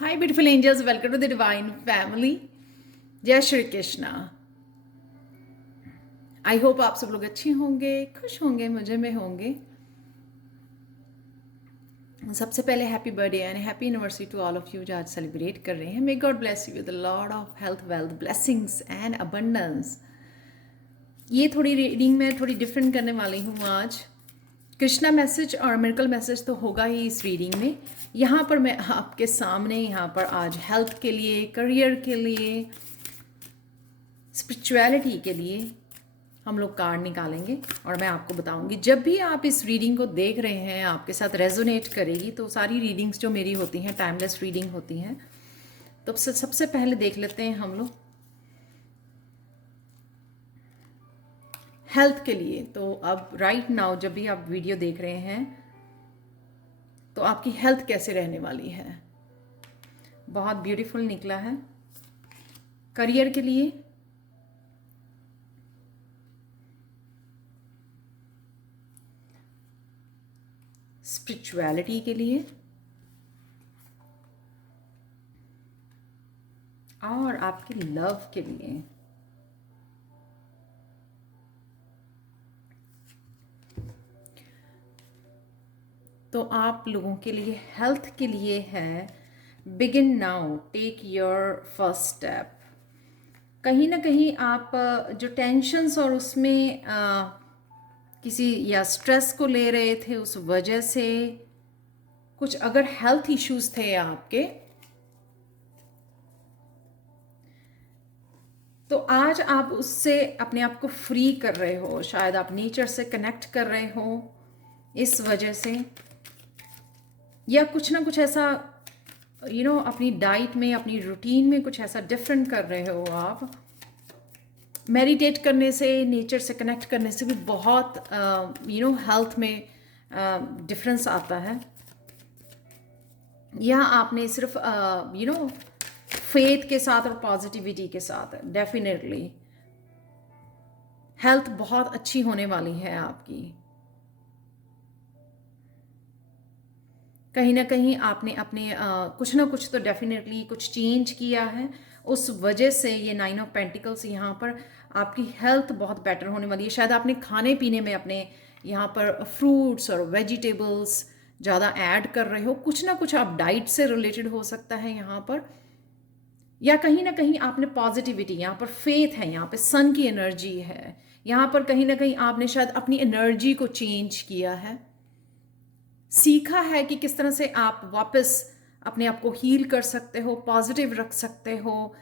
Hi beautiful angels, welcome to the divine family. जय Shri Krishna. I hope आप सब लोग अच्छे होंगे, खुश होंगे, मजे में होंगे। सबसे पहले happy birthday and happy anniversary to all of you जो आज सेलिब्रेट कर रहे हैं। May God bless you with a lot of health, wealth, blessings and abundance. ये थोड़ी रीडिंग में थोड़ी डिफरेंट करने वाली हूँ आज। कृष्णा मैसेज और मिरेकल मैसेज तो होगा ही इस रीडिंग में। यहाँ पर मैं आपके सामने यहाँ पर आज हेल्थ के लिए, करियर के लिए, स्पिरिचुअलिटी के लिए हम लोग कार्ड निकालेंगे और मैं आपको बताऊंगी। जब भी आप इस रीडिंग को देख रहे हैं, आपके साथ रेजोनेट करेगी। तो सारी रीडिंग्स जो मेरी होती हैं टाइमलेस रीडिंग होती हैं। तो सबसे पहले देख लेते हैं हम लोग हेल्थ के लिए। तो अब राइट नाउ जब भी आप वीडियो देख रहे हैं तो आपकी हेल्थ कैसे रहने वाली है। बहुत ब्यूटीफुल निकला है। करियर के लिए, स्पिरिचुअलिटी के लिए और आपके लव के लिए। तो आप लोगों के लिए हेल्थ के लिए है begin now, take your first step. कहीं ना कहीं आप जो टेंशन्स और उसमें किसी या स्ट्रेस को ले रहे थे, उस वजह से कुछ अगर हेल्थ इश्यूज थे आपके, तो आज आप उससे अपने आप को फ्री कर रहे हो। शायद आप नेचर से कनेक्ट कर रहे हो इस वजह से, या कुछ ना कुछ ऐसा अपनी डाइट में, अपनी रूटीन में कुछ ऐसा डिफरेंट कर रहे हो आप। मेडिटेट करने से, नेचर से कनेक्ट करने से भी बहुत हेल्थ में डिफरेंस आता है। या आपने सिर्फ फेथ के साथ और पॉजिटिविटी के साथ डेफिनेटली हेल्थ बहुत अच्छी होने वाली है आपकी। कहीं ना कहीं आपने अपने कुछ ना कुछ तो डेफिनेटली कुछ चेंज किया है। उस वजह से ये 9 ऑफ पेंटिकल्स यहाँ पर आपकी हेल्थ बहुत बेटर होने वाली है। शायद आपने खाने पीने में अपने यहाँ पर फ्रूट्स और वेजिटेबल्स ज़्यादा ऐड कर रहे हो। कुछ ना कुछ आप डाइट से रिलेटेड हो सकता है यहाँ पर, या कहीं ना कहीं आपने पॉजिटिविटी, यहाँ पर फेथ है, यहाँ पे सन की एनर्जी है। यहाँ पर कहीं ना कहीं आपने शायद अपनी एनर्जी को चेंज किया है, सीखा है कि किस तरह से आप वापस अपने आप को हील कर सकते हो, पॉजिटिव रख सकते हो।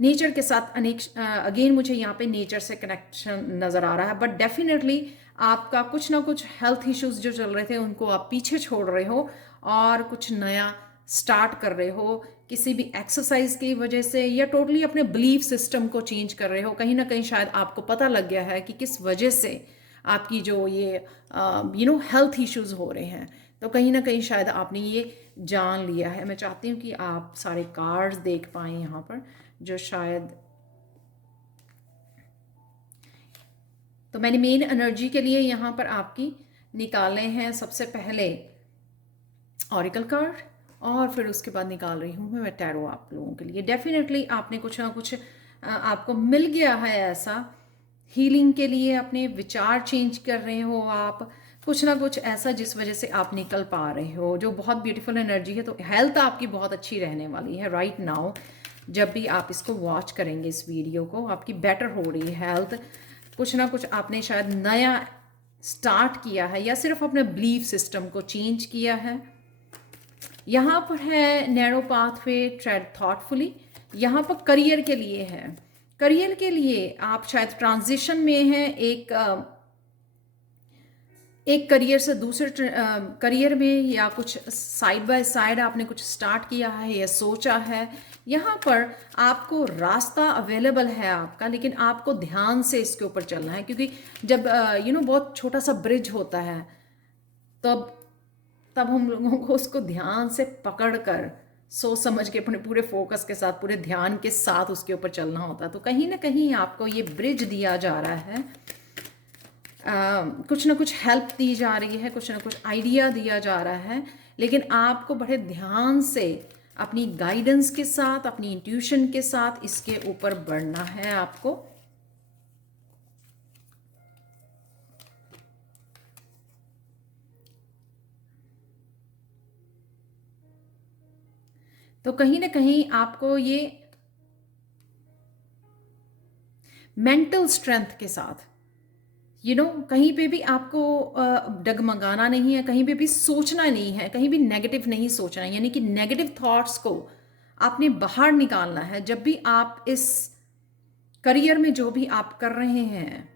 नेचर के साथ अगेन मुझे यहाँ पे नेचर से कनेक्शन नज़र आ रहा है। बट डेफिनेटली आपका कुछ ना कुछ हेल्थ इश्यूज जो चल रहे थे उनको आप पीछे छोड़ रहे हो और कुछ नया स्टार्ट कर रहे हो, किसी भी एक्सरसाइज की वजह से, या टोटली अपने बिलीफ सिस्टम को चेंज कर रहे हो। कहीं ना कहीं शायद आपको पता लग गया है कि किस वजह से आपकी जो ये हेल्थ इश्यूज हो रहे हैं। तो कहीं ना कहीं शायद आपने ये जान लिया है। मैं चाहती हूँ कि आप सारे कार्ड्स देख पाएँ यहाँ पर, जो शायद तो मैंने मेन एनर्जी के लिए यहाँ पर आपकी निकाले हैं। सबसे पहले ऑरिकल कार्ड और फिर उसके बाद निकाल रही हूँ मैं टैरो आप लोगों के लिए। डेफिनेटली आपने कुछ ना कुछ आपको मिल गया है ऐसा हीलिंग के लिए। अपने विचार चेंज कर रहे हो आप, कुछ ना कुछ ऐसा जिस वजह से आप निकल पा रहे हो, जो बहुत ब्यूटीफुल एनर्जी है। तो हेल्थ आपकी बहुत अच्छी रहने वाली है राइट नाउ। जब भी आप इसको वॉच करेंगे इस वीडियो को, आपकी बेटर हो रही है हेल्थ। कुछ ना कुछ आपने शायद नया स्टार्ट किया है, या सिर्फ अपने बिलीफ सिस्टम को चेंज किया है। यहाँ पर है नैरो पाथवे, ट्रेड थॉटफुली। यहाँ पर करियर के लिए है। करियर के लिए आप शायद ट्रांजिशन में हैं, एक करियर से दूसरे करियर में, या कुछ साइड बाय साइड आपने कुछ स्टार्ट किया है या सोचा है। यहाँ पर आपको रास्ता अवेलेबल है आपका, लेकिन आपको ध्यान से इसके ऊपर चलना है। क्योंकि जब बहुत छोटा सा ब्रिज होता है, तब हम लोगों को उसको ध्यान से पकड़ कर, सोच समझ के, अपने पूरे फोकस के साथ, पूरे ध्यान के साथ उसके ऊपर चलना होता है। तो कहीं ना कहीं आपको ये ब्रिज दिया जा रहा है कुछ ना कुछ हेल्प दी जा रही है, कुछ ना कुछ आइडिया दिया जा रहा है, लेकिन आपको बड़े ध्यान से अपनी गाइडेंस के साथ, अपनी इंट्यूशन के साथ इसके ऊपर बढ़ना है आपको। तो कहीं ना कहीं आपको ये मेंटल स्ट्रेंथ के साथ कहीं पे भी आपको डगमगाना नहीं है, कहीं पे भी सोचना नहीं है, कहीं भी नेगेटिव नहीं सोचना है, यानी कि नेगेटिव थॉट्स को आपने बाहर निकालना है। जब भी आप इस करियर में जो भी आप कर रहे हैं,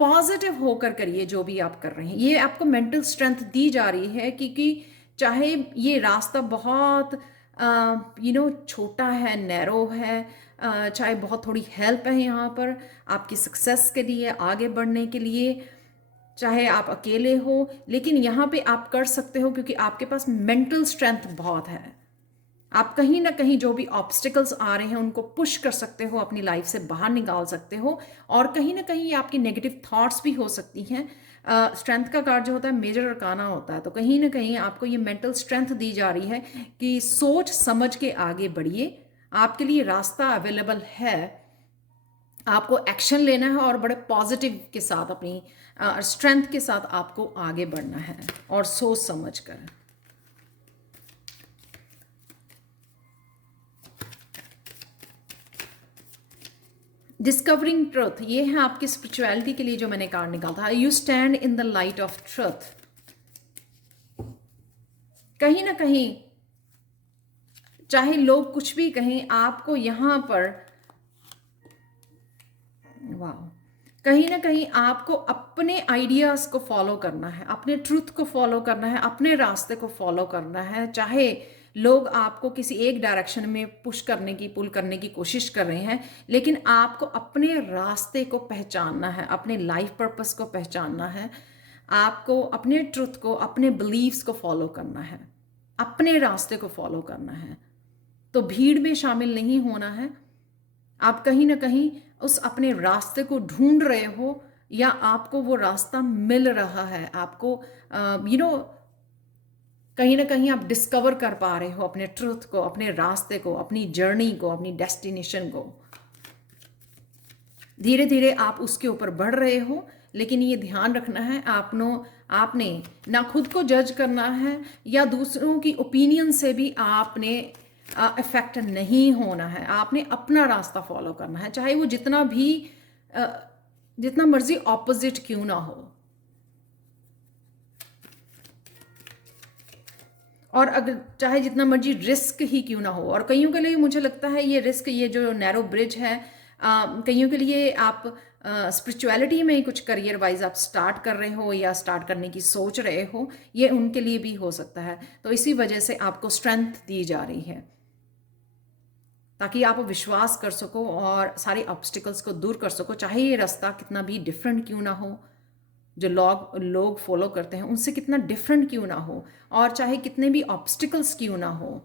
पॉजिटिव होकर करिए। जो भी आप कर रहे हैं, ये आपको मेंटल स्ट्रेंथ दी जा रही है, क्योंकि चाहे ये रास्ता बहुत छोटा है, नैरो है, चाहे बहुत थोड़ी हेल्प है यहाँ पर आपकी सक्सेस के लिए, आगे बढ़ने के लिए, चाहे आप अकेले हो, लेकिन यहाँ पे आप कर सकते हो क्योंकि आपके पास मेंटल स्ट्रेंथ बहुत है। आप कहीं ना कहीं जो भी ऑब्स्टिकल्स आ रहे हैं उनको पुश कर सकते हो, अपनी लाइफ से बाहर निकाल सकते हो। और कहीं ना कहीं आपकी नेगेटिव थॉट्स भी हो सकती हैं। स्ट्रेंथ का कार्ड जो होता है मेजर अरकाना होता है, तो कहीं ना कहीं आपको ये मेंटल स्ट्रेंथ दी जा रही है कि सोच समझ के आगे बढ़िए, आपके लिए रास्ता अवेलेबल है, आपको एक्शन लेना है और बड़े पॉजिटिव के साथ, अपनी स्ट्रेंथ के साथ आपको आगे बढ़ना है और सोच समझ कर। डिस्कवरिंग ट्रुथ, ये है आपकी स्पिरिचुअलिटी के लिए जो मैंने कार्ड निकाला था। You stand in the light of truth. कहीं ना कहीं चाहे लोग कुछ भी कहें, आपको यहां पर वाह, कहीं ना कहीं आपको अपने आइडियाज को फॉलो करना है, अपने ट्रूथ को फॉलो करना है, अपने रास्ते को फॉलो करना है। चाहे लोग आपको किसी एक डायरेक्शन में पुश करने की, पुल करने की कोशिश कर रहे हैं, लेकिन आपको अपने रास्ते को पहचानना है, अपने लाइफ पर्पस को पहचानना है, आपको अपने ट्रूथ को, अपने बिलीव्स को फॉलो करना है, अपने रास्ते को फॉलो करना है। तो भीड़ में शामिल नहीं होना है। आप कहीं ना कहीं उस अपने रास्ते को ढूंढ रहे हो, या आपको वो रास्ता मिल रहा है, आपको कहीं ना कहीं आप डिस्कवर कर पा रहे हो अपने ट्रूथ को, अपने रास्ते को, अपनी जर्नी को, अपनी डेस्टिनेशन को। धीरे धीरे आप उसके ऊपर बढ़ रहे हो, लेकिन ये ध्यान रखना है आपने ना खुद को जज करना है, या दूसरों की ओपिनियन से भी आपने इफेक्ट नहीं होना है। आपने अपना रास्ता फॉलो करना है, चाहे वो जितना मर्जी ऑपोजिट क्यों ना हो। और अगर चाहे जितना मर्जी रिस्क ही क्यों ना हो। और कईयों के लिए मुझे लगता है ये रिस्क, ये जो नैरो ब्रिज है, कईयों के लिए आप स्पिरिचुअलिटी में कुछ करियर वाइज आप स्टार्ट कर रहे हो या स्टार्ट करने की सोच रहे हो, ये उनके लिए भी हो सकता है। तो इसी वजह से आपको स्ट्रेंथ दी जा रही है, ताकि आप विश्वास कर सको और सारे ऑब्स्टिकल्स को दूर कर सको, चाहे ये रास्ता कितना भी डिफरेंट क्यों ना हो, जो लोग फॉलो करते हैं उनसे कितना डिफरेंट क्यों ना हो, और चाहे कितने भी ऑब्स्टिकल्स क्यों ना हो,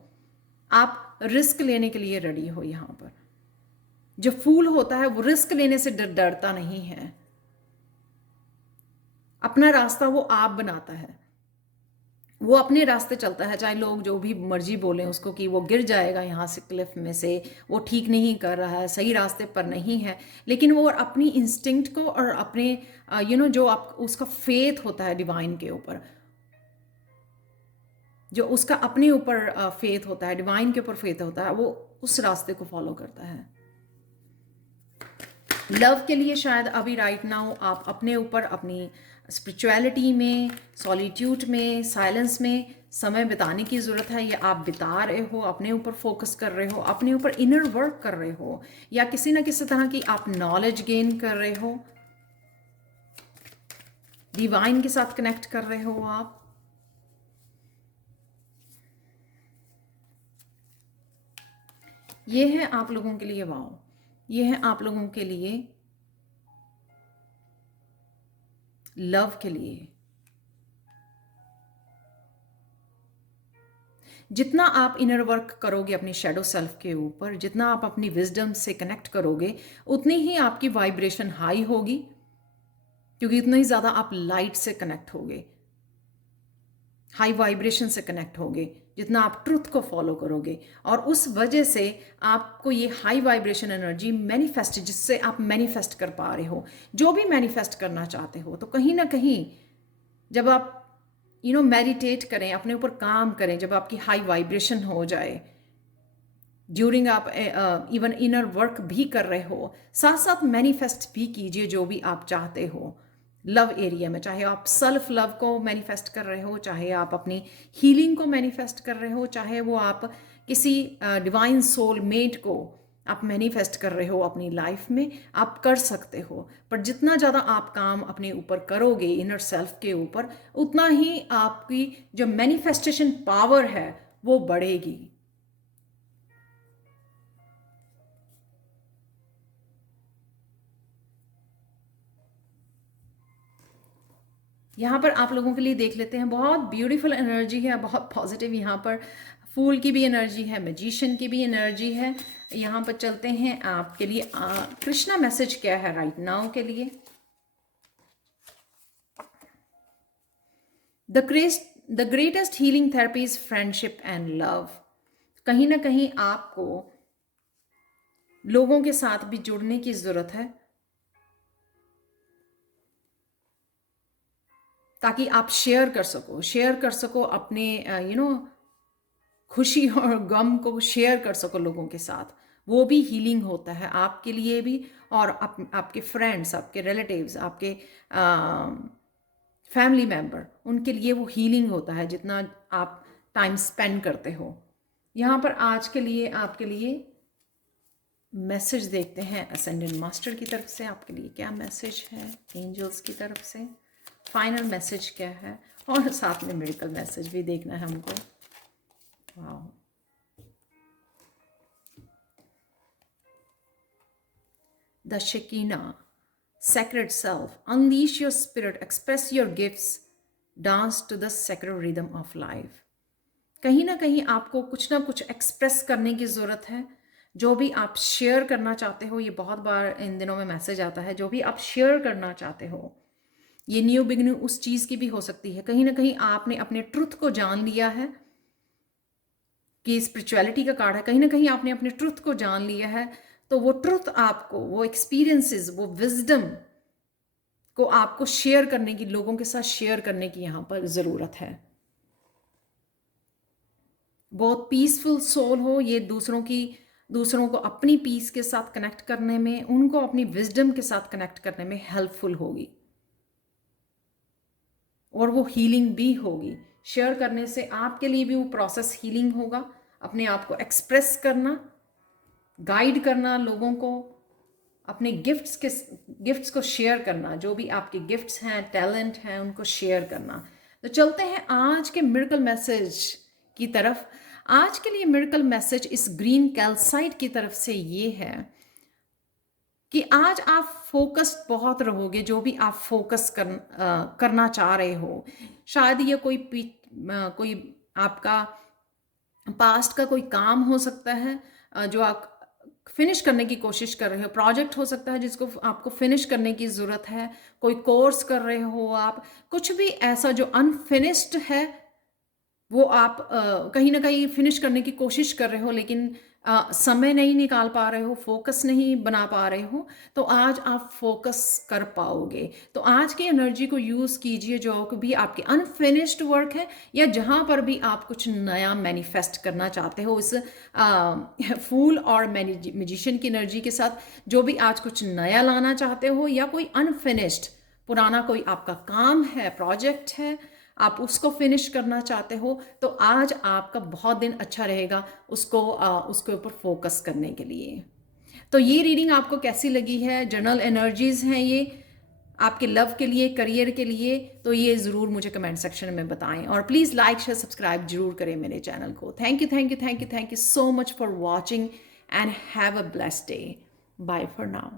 आप रिस्क लेने के लिए रेडी हो। यहाँ पर जो फूल होता है वो रिस्क लेने से डरता नहीं है, अपना रास्ता वो आप बनाता है, वो अपने रास्ते चलता है, चाहे लोग जो भी मर्जी बोलें उसको कि वो गिर जाएगा यहाँ से, क्लिफ में से, वो ठीक नहीं कर रहा है, सही रास्ते पर नहीं है। लेकिन वो अपनी इंस्टिंक्ट को और अपने जो आप उसका फेथ होता है डिवाइन के ऊपर, जो उसका अपने ऊपर फेथ होता है, डिवाइन के ऊपर फेथ होता है, वो उस रास्ते को फॉलो करता है। लव के लिए शायद अभी राइट नाउ आप अपने ऊपर, अपनी स्पिरिचुअलिटी में, सॉलिट्यूड में, साइलेंस में समय बिताने की ज़रूरत है, या आप बिता रहे हो, अपने ऊपर फोकस कर रहे हो, अपने ऊपर इनर वर्क कर रहे हो, या किसी ना किसी तरह की आप नॉलेज गेन कर रहे हो, डिवाइन के साथ कनेक्ट कर रहे हो आप। ये है आप लोगों के लिए, वाओ, ये है आप लोगों के लिए लव के लिए। जितना आप इनर वर्क करोगे अपनी शैडो सेल्फ के ऊपर, जितना आप अपनी विजडम से कनेक्ट करोगे, उतनी ही आपकी वाइब्रेशन हाई होगी, क्योंकि इतना ही ज़्यादा आप लाइट से कनेक्ट होगे, हाई वाइब्रेशन से कनेक्ट होगे, जितना आप ट्रुथ को फॉलो करोगे, और उस वजह से आपको ये हाई वाइब्रेशन एनर्जी मैनिफेस्ट, जिससे आप मैनिफेस्ट कर पा रहे हो जो भी मैनिफेस्ट करना चाहते हो। तो कहीं ना कहीं जब आप मेडिटेट करें, अपने ऊपर काम करें, जब आपकी हाई वाइब्रेशन हो जाए, ड्यूरिंग आप इवन इनर वर्क भी कर रहे हो, साथ साथ मैनिफेस्ट भी कीजिए जो भी आप चाहते हो लव एरिया में। चाहे आप सेल्फ लव को मैनिफेस्ट कर रहे हो, चाहे आप अपनी हीलिंग को मैनिफेस्ट कर रहे हो, चाहे वो आप किसी डिवाइन सोल मेट को आप मैनिफेस्ट कर रहे हो अपनी लाइफ में, आप कर सकते हो। पर जितना ज़्यादा आप काम अपने ऊपर करोगे, इनर सेल्फ के ऊपर, उतना ही आपकी जो मैनिफेस्टेशन पावर है वो बढ़ेगी। यहाँ पर आप लोगों के लिए देख लेते हैं, बहुत ब्यूटीफुल एनर्जी है, बहुत पॉजिटिव। यहाँ पर फूल की भी एनर्जी है, मैजिशियन की भी एनर्जी है। यहाँ पर चलते हैं आपके लिए कृष्णा मैसेज क्या है राइट नाउ के लिए। The greatest healing therapy is friendship and love. कहीं ना कहीं आपको लोगों के साथ भी जुड़ने की जरूरत है, ताकि आप शेयर कर सको अपने खुशी और गम को शेयर कर सको लोगों के साथ। वो भी हीलिंग होता है आपके लिए भी, और आपके फ्रेंड्स, आपके रिलेटिव्स, आपके फैमिली मेम्बर, उनके लिए वो हीलिंग होता है जितना आप टाइम स्पेंड करते हो। यहाँ पर आज के लिए आपके लिए मैसेज देखते हैं असेंडेंट मास्टर की तरफ से। आपके लिए क्या मैसेज है एंजल्स की तरफ से, फाइनल मैसेज क्या है, और साथ में मिरेकल मैसेज भी देखना है हमको। Wow, the Shekinah, sacred self, unleash your spirit, express your gifts, dance to the sacred rhythm of life। कहीं ना कहीं आपको कुछ ना कुछ एक्सप्रेस करने की ज़रूरत है। जो भी आप शेयर करना चाहते हो, ये बहुत बार इन दिनों में मैसेज आता है, जो भी आप शेयर करना चाहते हो, ये न्यू बिगनिंग उस चीज़ की भी हो सकती है। कहीं ना कहीं आपने अपने ट्रुथ को जान लिया है, कि स्पिरिचुअलिटी का कार्ड है, कहीं ना कहीं आपने अपने ट्रुथ को जान लिया है। तो वो ट्रुथ आपको, वो एक्सपीरियंसेस, वो विजडम को आपको शेयर करने की, लोगों के साथ शेयर करने की यहाँ पर ज़रूरत है। बहुत पीसफुल सोल हो ये, दूसरों को अपनी पीस के साथ कनेक्ट करने में, उनको अपनी विजडम के साथ कनेक्ट करने में हेल्पफुल होगी, और वो हीलिंग भी होगी। शेयर करने से आपके लिए भी वो प्रोसेस हीलिंग होगा। अपने आप को एक्सप्रेस करना, गाइड करना लोगों को, अपने गिफ्ट्स को शेयर करना, जो भी आपके गिफ्ट्स हैं, टैलेंट हैं, उनको शेयर करना। तो चलते हैं आज के मिरेकल मैसेज की तरफ। आज के लिए मिरेकल मैसेज इस ग्रीन कैल्साइट की तरफ से ये है कि आज आप फोकस्ड बहुत रहोगे, जो भी आप फोकस करना चाह रहे हो। शायद ये कोई आपका पास्ट का कोई काम हो सकता है जो आप फिनिश करने की कोशिश कर रहे हो, प्रोजेक्ट हो सकता है जिसको आपको फिनिश करने की ज़रूरत है, कोई कोर्स कर रहे हो आप, कुछ भी ऐसा जो अनफिनिश्ड है वो आप कहीं ना कहीं फिनिश करने की कोशिश कर रहे हो, लेकिन समय नहीं निकाल पा रहे हो, फोकस नहीं बना पा रहे हो। तो आज आप फोकस कर पाओगे। तो आज की एनर्जी को यूज़ कीजिए, जो भी आपके अनफिनिश्ड वर्क है, या जहाँ पर भी आप कुछ नया मैनिफेस्ट करना चाहते हो, इस फूल और मैजिशियन की एनर्जी के साथ, जो भी आज कुछ नया लाना चाहते हो, या कोई अनफिनिश्ड पुराना कोई आपका काम है, प्रोजेक्ट है, आप उसको फिनिश करना चाहते हो, तो आज आपका बहुत दिन अच्छा रहेगा उसके ऊपर फोकस करने के लिए। तो ये रीडिंग आपको कैसी लगी है? जनरल एनर्जीज हैं ये आपके लव के लिए, करियर के लिए। तो ये ज़रूर मुझे कमेंट सेक्शन में बताएं, और प्लीज़ लाइक शेयर सब्सक्राइब जरूर करें मेरे चैनल को। Thank you so much for watching and have a blessed day. Bye for now.